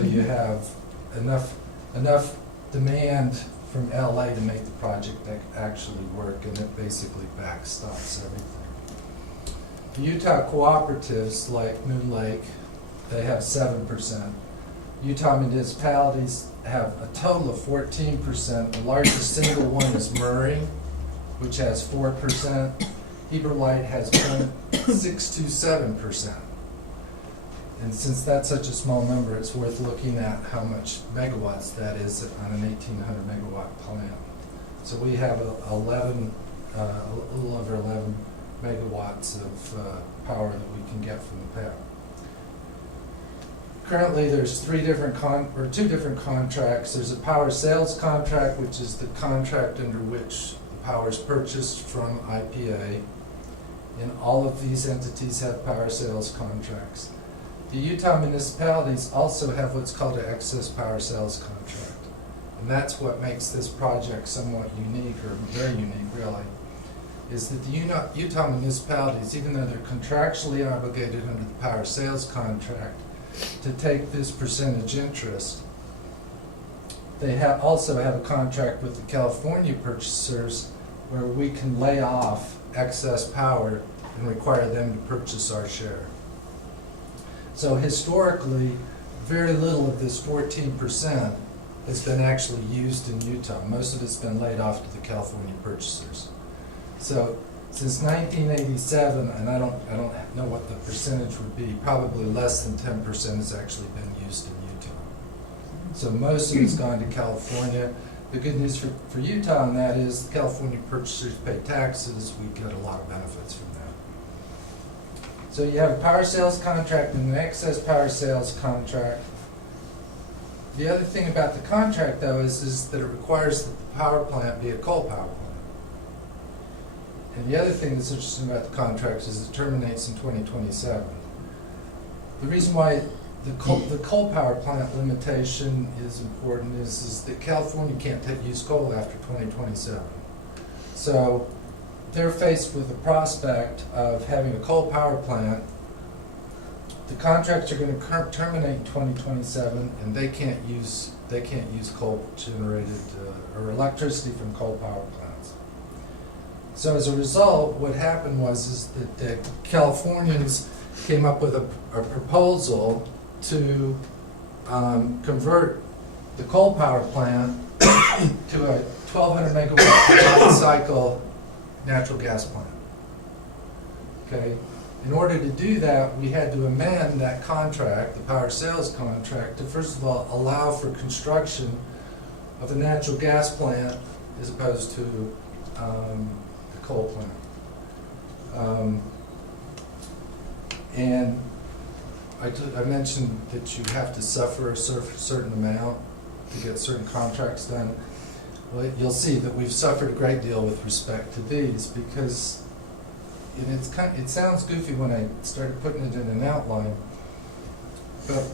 So you have enough demand from LA to make the project actually work, and it basically backstops everything. The Utah cooperatives like Moon Lake, they have 7%. Utah municipalities have a total of 14%. The largest single one is Murray, which has 4%. Heber Light has 0.627%. And since that's such a small number, it's worth looking at how much megawatts that is on an 1,800 megawatt plant. So we have a little over 11 megawatts of power that we can get from the PEP. Currently, there's two different contracts. There's a power sales contract, which is the contract under which the power is purchased from IPA. And all of these entities have power sales contracts. The Utah municipalities also have what's called an excess power sales contract. And that's what makes this project somewhat unique, or very unique really, is that the Utah municipalities, even though they're contractually obligated under the power sales contract to take this percentage interest, they also have a contract with the California purchasers where we can lay off excess power and require them to purchase our share. So historically, very little of this 14% has been actually used in Utah. Most of it's been laid off to the California purchasers. So since 1987, and I don't know what the percentage would be, probably less than 10% has actually been used in Utah. So most of it's gone to California. The good news for Utah on that is the California purchasers pay taxes. We get a lot of benefits from that. So you have a power sales contract and an excess power sales contract. The other thing about the contract, though, is that it requires that the power plant be a coal power plant. And the other thing that's interesting about the contract is it terminates in 2027. The reason why the coal power plant limitation is important is that California can't use coal after 2027. So they're faced with the prospect of having a coal power plant. The contracts are going to terminate in 2027, and they can't use coal generated or electricity from coal power plants. So as a result, what happened was that the Californians came up with a proposal to convert the coal power plant to a 1,200 megawatt cycle natural gas plant. Okay. In order to do that, we had to amend that contract, the power sales contract, to first of all allow for construction of a natural gas plant as opposed to the coal plant. And I mentioned that you have to suffer a certain amount to get certain contracts done. Well, you'll see that we've suffered a great deal with respect to these because it sounds goofy when I started putting it in an outline, but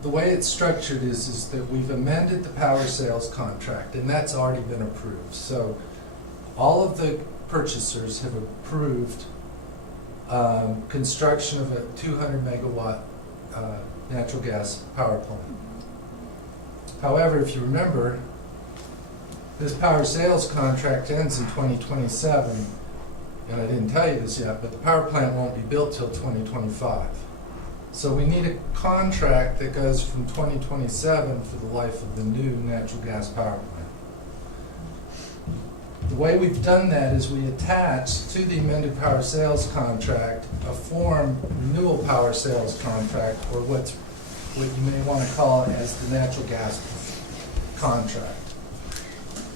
the way it's structured is that we've amended the power sales contract, and that's already been approved. So all of the purchasers have approved construction of a 200 megawatt natural gas power plant. However, if you remember, this power sales contract ends in 2027, and I didn't tell you this yet, but the power plant won't be built till 2025. So we need a contract that goes from 2027 for the life of the new natural gas power plant. The way we've done that is we attach to the amended power sales contract a form renewal power sales contract, or what you may want to call it as the natural gas contract.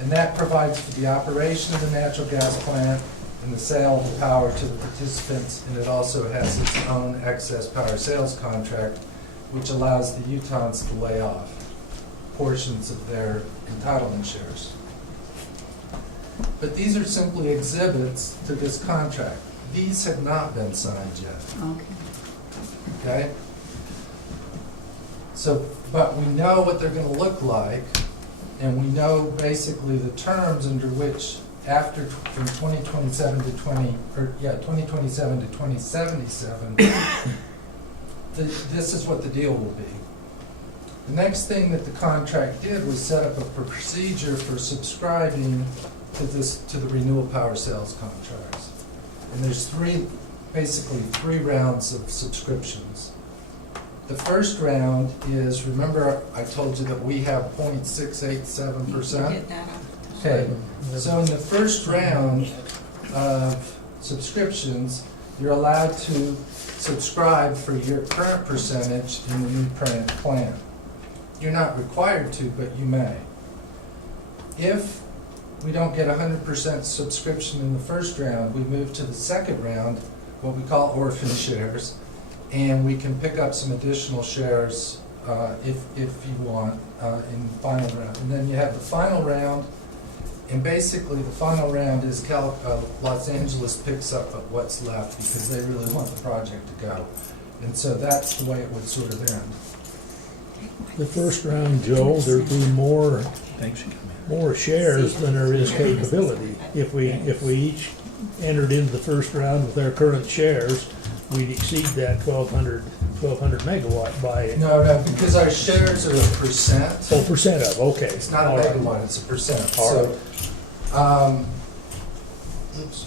And that provides for the operation of the natural gas plant and the sale of the power to the participants, and it also has its own excess power sales contract, which allows the Utahns to lay off portions of their entitlement shares. But these are simply exhibits to this contract. These have not been signed yet. Okay? So, but we know what they're going to look like, and we know basically the terms under which after from 2027 to 2027 to 2077, this is what the deal will be. The next thing that the contract did was set up a procedure for subscribing to the renewal power sales contracts. And there's basically three rounds of subscriptions. The first round is, remember I told you that we have 0.687%? Get that off. Okay, so in the first round of subscriptions, you're allowed to subscribe for your current percentage in the new plan. You're not required to, but you may. If we don't get 100% subscription in the first round, we move to the second round, what we call orphan shares, and we can pick up some additional shares if you want in the final round. And then you have the final round, and basically the final round is Los Angeles picks up what's left because they really want the project to go. And so that's the way it would sort of end. The first round, Joe, there'd be more shares than there is capability. If we each entered into the first round with our current shares, we'd exceed that 1,200 megawatt by. No, because our shares are a percent. Oh, percent of, okay. It's not a All right. megawatt, it's a percent. All So, oops.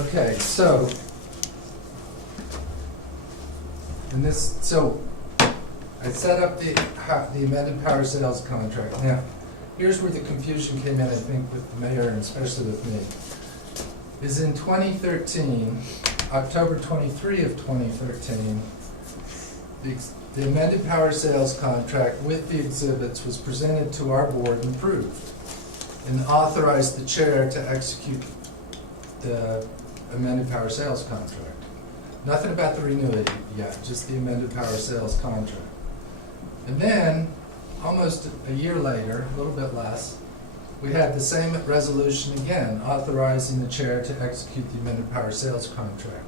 Okay, so, I set up the amended power sales contract. Now, here's where the confusion came in, I think, with the mayor and especially with me. Is in 2013, October 23 of 2013, the amended power sales contract with the exhibits was presented to our board and approved, and authorized the chair to execute the amended power sales contract. Nothing about the renewal yet, just the amended power sales contract. And then, almost a year later, a little bit less, we had the same resolution again, authorizing the chair to execute the amended power sales contract.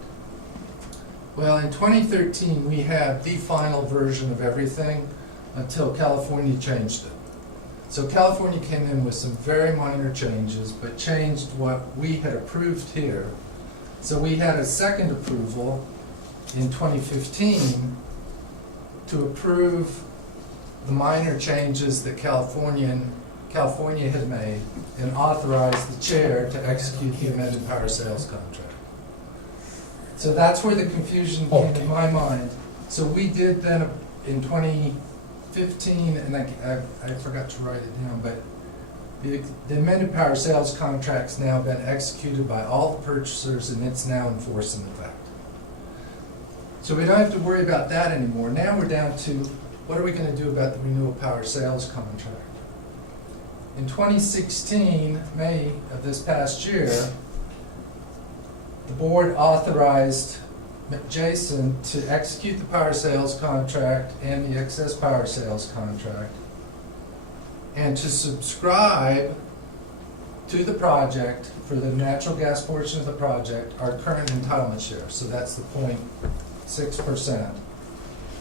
Well, in 2013, we had the final version of everything until California changed it. So California came in with some very minor changes, but changed what we had approved here. So we had a second approval in 2015 to approve the minor changes that California had made and authorized the chair to execute the amended power sales contract. So that's where the confusion came in my mind. So we did then in 2015, and I forgot to write it down, but the amended power sales contract's now been executed by all the purchasers, and it's now in force in effect. So we don't have to worry about that anymore. Now we're down to, what are we going to do about the renewable power sales contract? In 2016, May of this past year, the board authorized Jason to execute the power sales contract and the excess power sales contract, and to subscribe to the project for the natural gas portion of the project, our current entitlement share. So that's the 0.6%.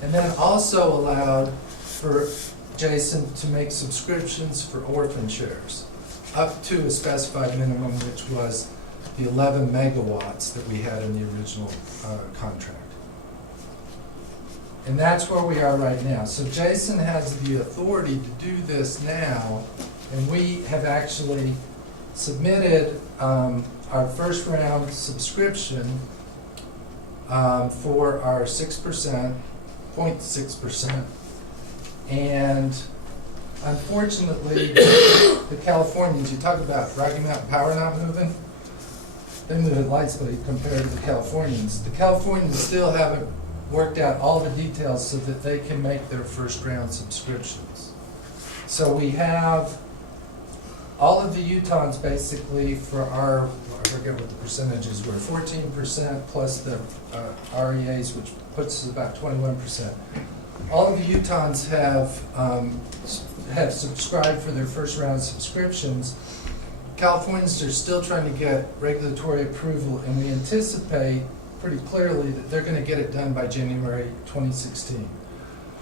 And then also allowed for Jason to make subscriptions for orphan shares, up to a specified minimum, which was the 11 megawatts that we had in the original contract. And that's where we are right now. So Jason has the authority to do this now, and we have actually submitted our first round subscription for our 6%, 0.6%. And unfortunately, the Californians, you talk about Rocky Mountain Power not moving, they move at light speed compared to the Californians. The Californians still haven't worked out all the details so that they can make their first round subscriptions. So we have all of the Utahns basically for our, I forget what the percentages were, 14% plus the REAs, which puts us about 21%. All of the Utahns have subscribed for their first round of subscriptions. Californians are still trying to get regulatory approval, and we anticipate pretty clearly that they're going to get it done by January 2016.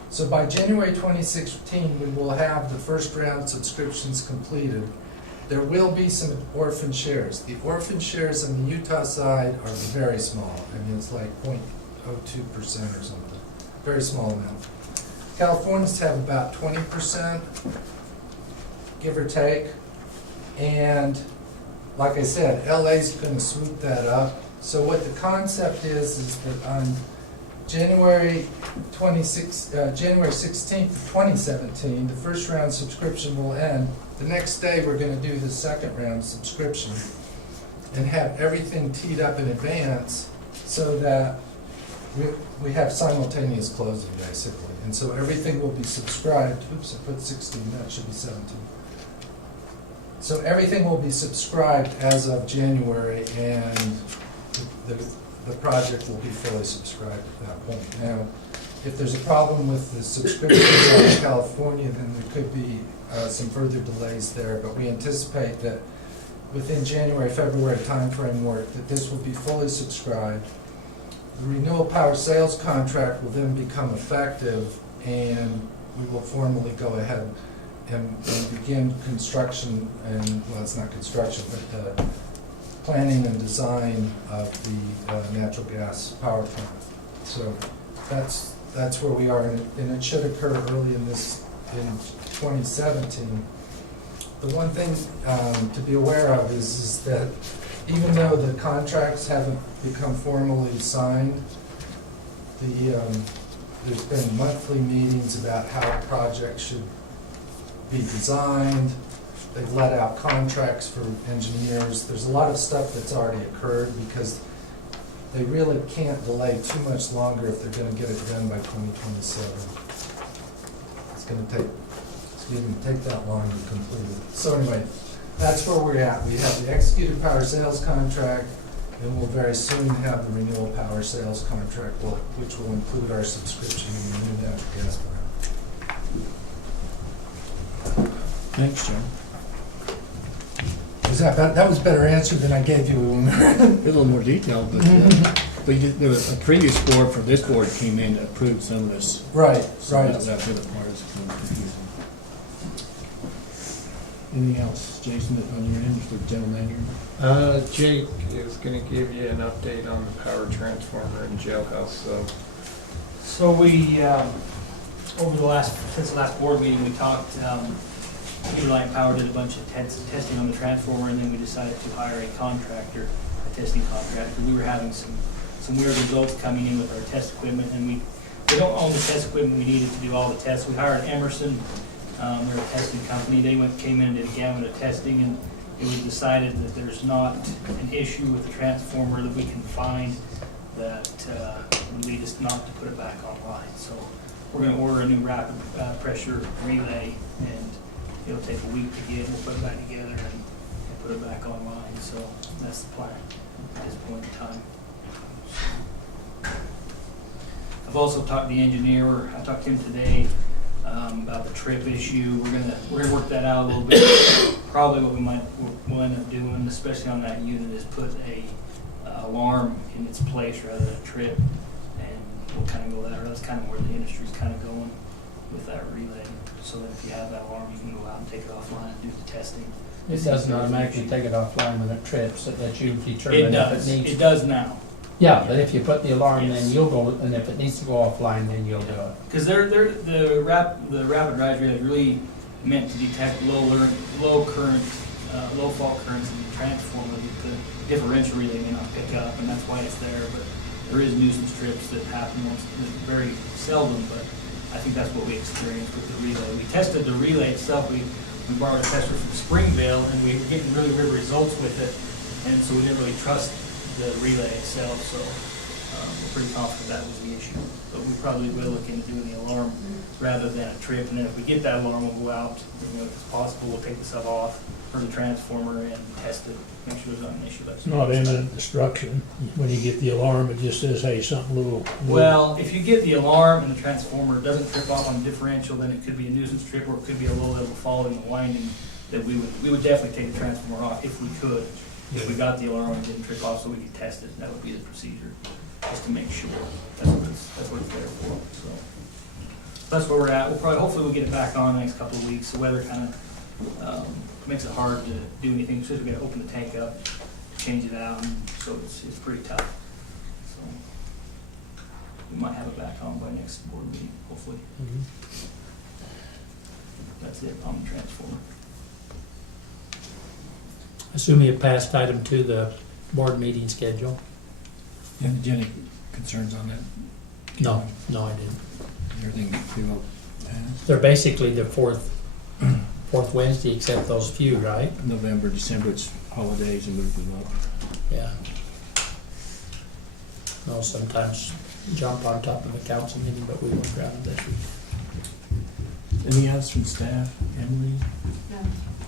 So by January 2016, we will have the first round subscriptions completed. There will be some orphan shares. The orphan shares on the Utah side are very small. I mean, it's like 0.02% or something. very small amount. Californians have about 20%, give or take. And like I said, LA's gonna swoop that up. So what the concept is that on January 16th of 2017, the first round subscription will end. The next day, we're gonna do the second round subscription and have everything teed up in advance so that we have simultaneous closing, basically. And so everything will be subscribed. Oops, I put 16, that should be 17. So everything will be subscribed as of January, and the project will be fully subscribed at that point. Now, if there's a problem with the subscriptions out of California, then there could be some further delays there, but we anticipate that within January, February timeframe work, that this will be fully subscribed. The renewal power sales contract will then become effective, and we will formally go ahead and begin construction, and, well, it's not construction, but planning and design of the natural gas power plant. So that's where we are, and it should occur early in 2017. The one thing to be aware of is that even though the contracts haven't become formally signed, there's been monthly meetings about how the project should be designed. They've let out contracts for engineers. There's a lot of stuff that's already occurred because they really can't delay too much longer if they're going to get it done by 2027. It's going to take that long to complete it. So anyway, that's where we're at. We have the executed power sales contract, and we'll very soon have the renewal power sales contract, which will include our subscription in the new natural gas plant. Thanks, Jim. That was better answered than I gave you. A little more detailed, but there was a previous board for this board came in and approved some of this. Right, So right. That's where the part is kind of confusing. Anything else, Jason, on your end, the general manager? Jake is gonna give you an update on the power transformer in jailhouse, So we, since the last board meeting, we talked, Heber Power did a bunch of testing on the transformer, and then we decided to hire a contractor, a testing contractor. We were having some weird results coming in with our test equipment, and we don't own the test equipment we needed to do all the tests. We hired Emerson, they're a testing company. They came in and did a gamut of testing, and it was decided that there's not an issue with the transformer that we can find that would lead us not to put it back online. So we're going to order a new rapid pressure relay, and it'll take a week to get. We'll put it back together and put it back online. So that's the plan at this point in time. I've also talked to the engineer. I talked to him today about the trip issue. We're gonna work that out a little bit. Probably what we'll end up doing, especially on that unit, is put a alarm in its place rather than a trip, and we'll kind of go that route. That's kind of where the industry's kind of going with that relay. So that if you have that alarm, you can go out and take it offline and do the testing. It doesn't automatically take it offline when it trips, it lets you determine if it needs. It does now. Yeah, but if you put the alarm, Yes. then you'll go, and if it needs to go offline, then you'll do it. Because the rapid rise relay is really meant to detect low current, low fault currents in the transformer that the differential relay may not pick up, and that's why it's there. But there is nuisance trips that happen very seldom, but I think that's what we experienced with the relay. We tested the relay itself. We borrowed a tester from Springville, and we were getting really good results with it, and so we didn't really trust the relay itself, so we're pretty confident that was the issue. But we probably will look into doing the alarm rather than a trip, and then if we get that alarm, we'll go out, if it's possible, we'll take the sub off for the transformer and test it, make sure there's not an issue. It's not imminent destruction. When you get the alarm, it just says, hey, something little. Well, if you get the alarm and the transformer doesn't trip off on the differential, then it could be a nuisance trip, or it could be a low level fall in the winding, that we would definitely take the transformer off if we could. If we got the alarm and didn't trip off, so we could test it, that would be the procedure, just to make sure. That's what it's there for. So that's where we're at. Hopefully we'll get it back on the next couple of weeks. The weather kind of makes it hard to do anything. So we got to open the tank up, change it out, and so it's pretty tough. So we might have it back on by next board meeting, hopefully. That's it on the transformer. Assume you passed item 2, the board meeting schedule? Yeah, did you have any concerns on that? No, I didn't. Everything pretty well passed? They're basically the fourth Wednesday, except those few, right? November, December, it's holidays and moved them up. Yeah. I'll sometimes jump on top of the council meeting, but we won't grab it this week. Any else from staff? Emily?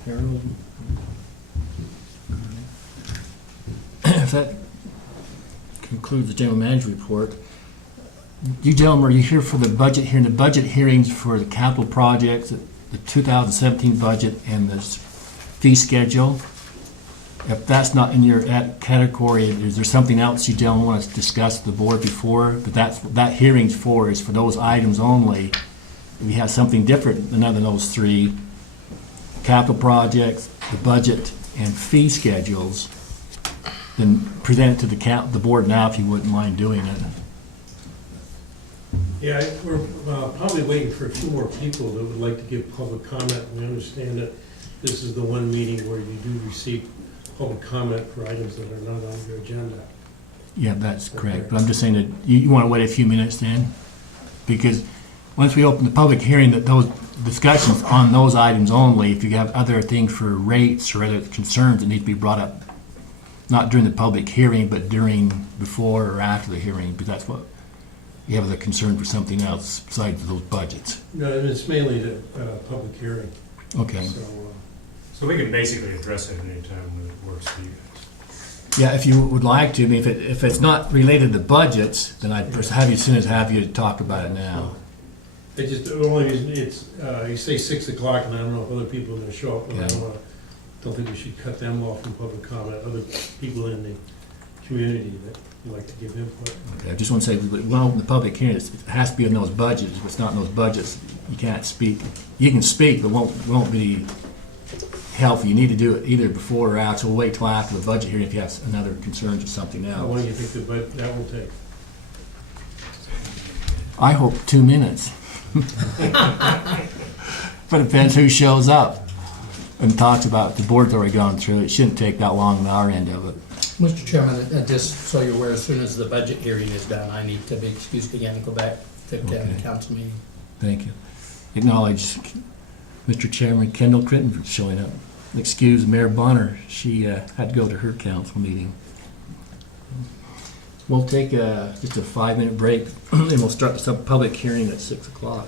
Harold? If that concludes the general manager report, you gentlemen, are you here for the budget hearing? The budget hearings for the capital projects, the 2017 budget, and the fee schedule. If that's not in your category, is there something else you gentlemen want to discuss with the board before? But that hearing's is for those items only. If you have something different than other than those 3, capital projects, the budget, and fee schedules, then present it to the board now if you wouldn't mind doing it. Yeah, we're probably waiting for a few more people that would like to give public comment. We understand that this is the one meeting where you do receive public comment for items that are not on your agenda. Yeah, that's correct. But I'm just saying that you want to wait a few minutes then? Because once we open the public hearing, that those discussions on those items only, if you have other things for rates or other concerns that need to be brought up, not during the public hearing, but before or after the hearing, because that's what you have the concern for something else besides those budgets. No, it's mainly the public hearing. Okay. So we can basically address it at any time when it works for you guys. Yeah, if you would like to, I mean, if it's not related to budgets, then I'd have you talk about it now. It just, the only reason it's, you say 6 o'clock, and I don't know if other people are gonna show up, but I Yeah. don't think we should cut them off from public comment, other people in the community that would like to give input. Okay, I just want to say, well, the public hearing, it has to be in those budgets. If it's not in those budgets, you can't speak. You can speak, but won't be helpful. You need to do it either before or after. We'll wait till after the budget hearing if you have another concerns or something How long else. do you think that will take? I hope 2 minutes. But it depends who shows up and talks about, the board's already gone through it. It shouldn't take that long on our end of it. Mr. Chairman, just so you're aware, as soon as the budget hearing is done, I need to be excused again and go back to the Okay. council meeting. Thank you. Acknowledge Mr. Chairman Kendall Critton for showing up. Excuse Mayor Bonner, she had to go to her council meeting. We'll take just a 5-minute break, and we'll start the public hearing at 6 o'clock.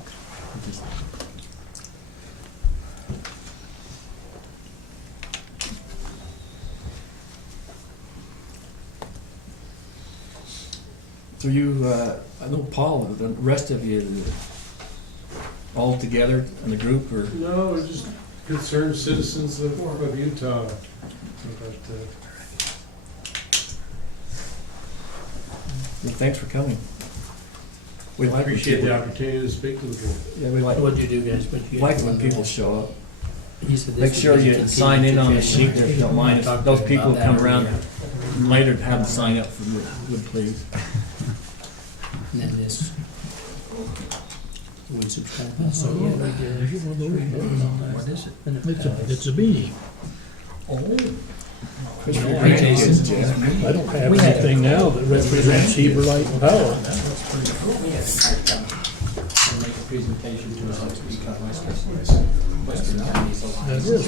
So you, I know Paul, the rest of you, all together in the group, or? No, we're just concerned citizens of Utah. But, Well, thanks for coming. We I like when appreciate the people- opportunity to speak to the board. Yeah, we like What'd you do, guys? What'd you like guys when do? people show up. He said this Make would sure be you continued sign in to on the January. sheet there if you don't mind. Talk to Those him people about come that around earlier. later to have them sign up for would please. And then this. We subscribe. So, yeah, we did. What is it? It's a meeting. Hey, Jason. I don't have anything now that represents Heber Light and Power. We had to come and make a presentation to us next week on Western County's. That is.